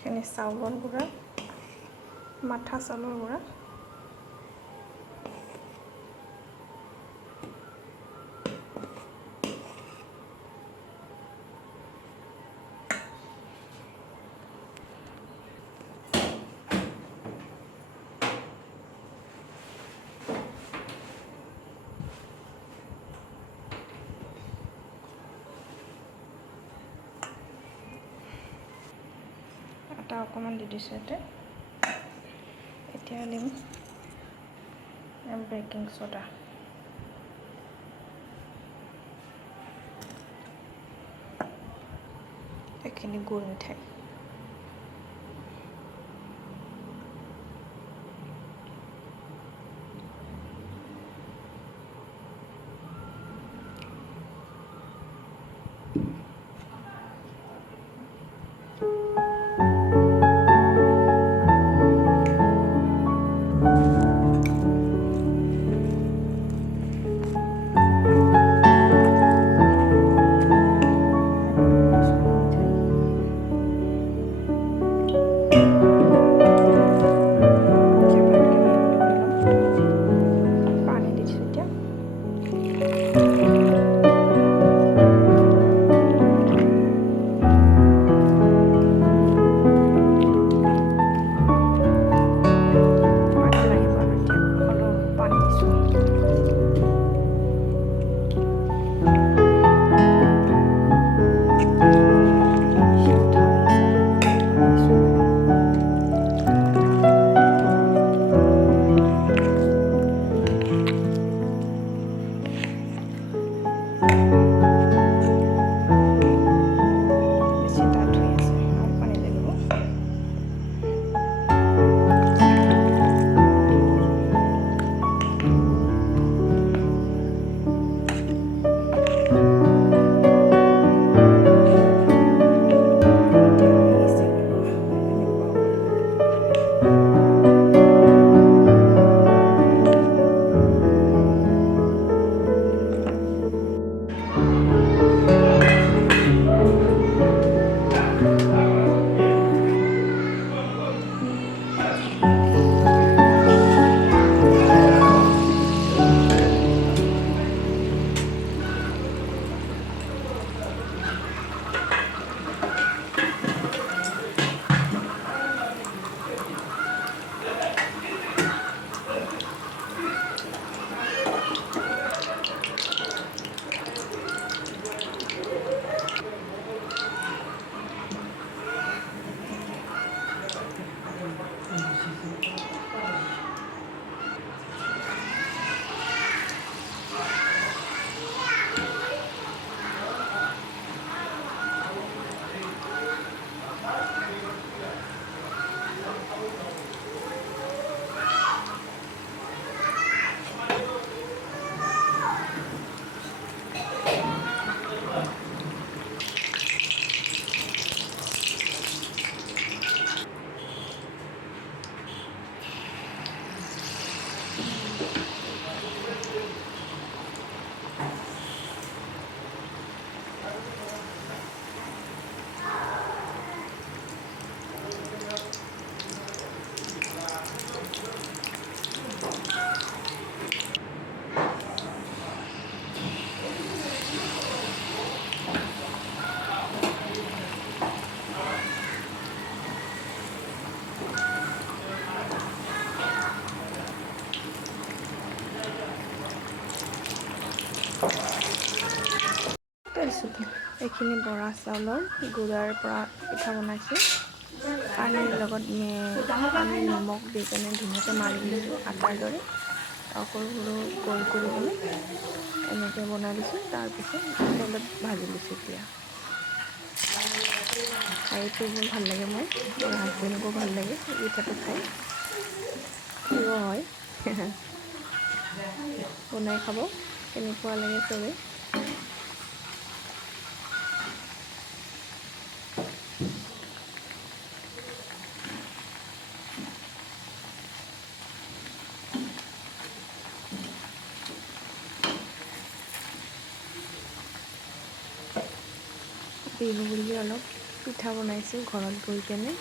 এইখিনি চাউলৰ গুড়া, মাঠা চাউলৰ গুড়া, আটা অকণমান দি দিছোঁ ইয়াতে। এতিয়া দিম বেকিং ছ'ডা, এইখিনি গুড় মিঠাই, এইখিনি বৰা চাউলৰ গুড়াৰ পৰা পিঠা বনাইছোঁ। পানীৰ লগত পানী নিমখ দি কেনে ধুনীয়াকৈ মাৰি দিছোঁ আটাৰ দৰে, সৰু সৰু গোল কৰি কেনে এনেকৈ বনাই দিছোঁ। তাৰপিছত তেলত ভাজি দিছোঁ। এতিয়া খাইটো বৰ ভাল লাগে, মোৰ হাজবেণ্ডকো ভাল লাগে পিঠাটো খাই, প্ৰিয় হয়। বনাই খাব, কেনেকুৱা লাগে চবে। বিহু বুলি অলপ পিঠা বনাইছোঁ ঘৰত গৈ কেনে।